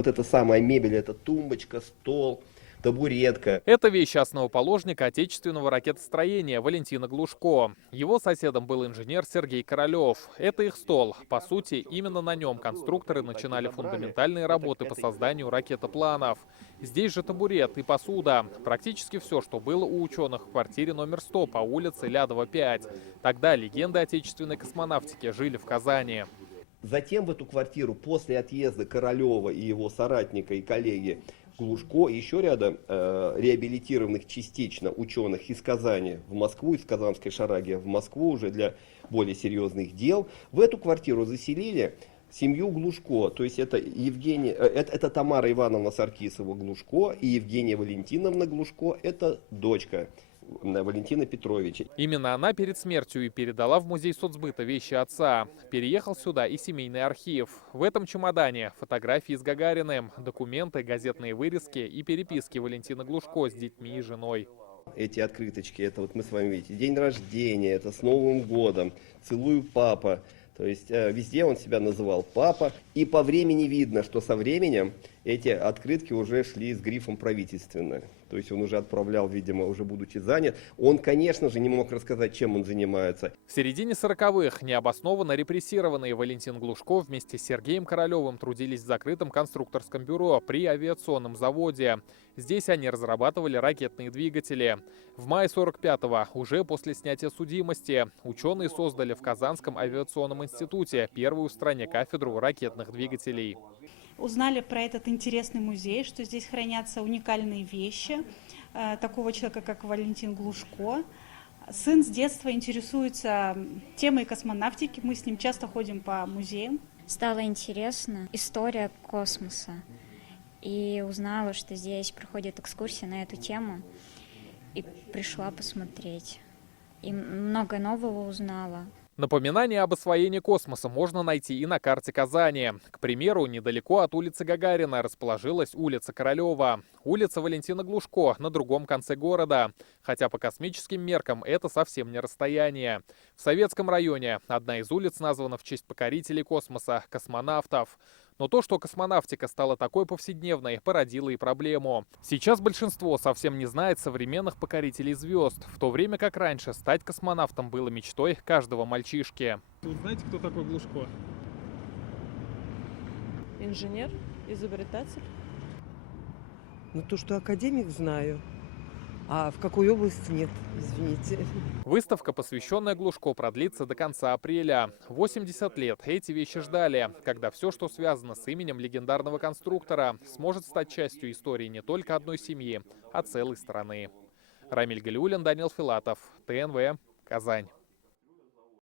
Вот эта самая мебель, это тумбочка, стол, табуретка. Это вещи основоположника отечественного ракетостроения Валентина Глушко. Его соседом был инженер Сергей Королев. Это их стол. По сути, именно на нем конструкторы начинали фундаментальные работы по созданию ракетопланов. Здесь же табурет и посуда. Практически все, что было у ученых в квартире номер 100 по улице Лядова, 5. Тогда легенды отечественной космонавтики жили в Казани. Затем в эту квартиру после отъезда Королева и его соратника и коллеги Глушко и еще ряда реабилитированных частично ученых из Казани в Москву, из Казанской Шараги в Москву уже для более серьезных дел. В эту квартиру заселили семью Глушко, то есть это это Тамара Ивановна Саркисова Глушко и Евгения Валентиновна Глушко, это дочка Валентина Петровича. Именно она перед смертью и передала в музей соцбыта вещи отца. Переехал сюда и семейный архив. В этом чемодане фотографии с Гагариным, документы, газетные вырезки и переписки Валентина Глушко с детьми и женой. Эти открыточки, это вот мы с вами видите, день рождения, это с Новым годом, целую папа. То есть везде он себя называл папа. И по времени видно, что со временем эти открытки уже шли с грифом правительственное. То есть он уже отправлял, видимо, уже будучи занят. Он, конечно же, не мог рассказать, чем он занимается. В середине 40-х необоснованно репрессированные Валентин Глушко вместе с Сергеем Королевым трудились в закрытом конструкторском бюро при авиационном заводе. Здесь они разрабатывали ракетные двигатели. В мае 45-го, уже после снятия судимости, ученые создали в Казанском авиационном институте первую в стране кафедру ракетных двигателей. Узнали про этот интересный музей, что здесь хранятся уникальные вещи такого человека, как Валентин Глушко. Сын с детства интересуется темой космонавтики, мы с ним часто ходим по музеям. Стало интересно история космоса. И узнала, что здесь проходит экскурсия на эту тему. И пришла посмотреть. И много нового узнала. Напоминание об освоении космоса можно найти и на карте Казани. К примеру, недалеко от улицы Гагарина расположилась улица Королева. Улица Валентина Глушко на другом конце города. Хотя по космическим меркам это совсем не расстояние. В Советском районе одна из улиц названа в честь покорителей космоса – космонавтов. Но то, что космонавтика стала такой повседневной, породило и проблему. Сейчас большинство совсем не знает современных покорителей звезд, в то время как раньше стать космонавтом было мечтой каждого мальчишки. Вы знаете, кто такой Глушко? Инженер, изобретатель. Ну, то, что академик, знаю. А в какой области нет, извините. Выставка, посвященная Глушко, продлится до конца апреля. 80 лет эти вещи ждали, когда все, что связано с именем легендарного конструктора, сможет стать частью истории не только одной семьи, а целой страны. Рамиль Галиуллин, Даниил Филатов, ТНВ, Казань.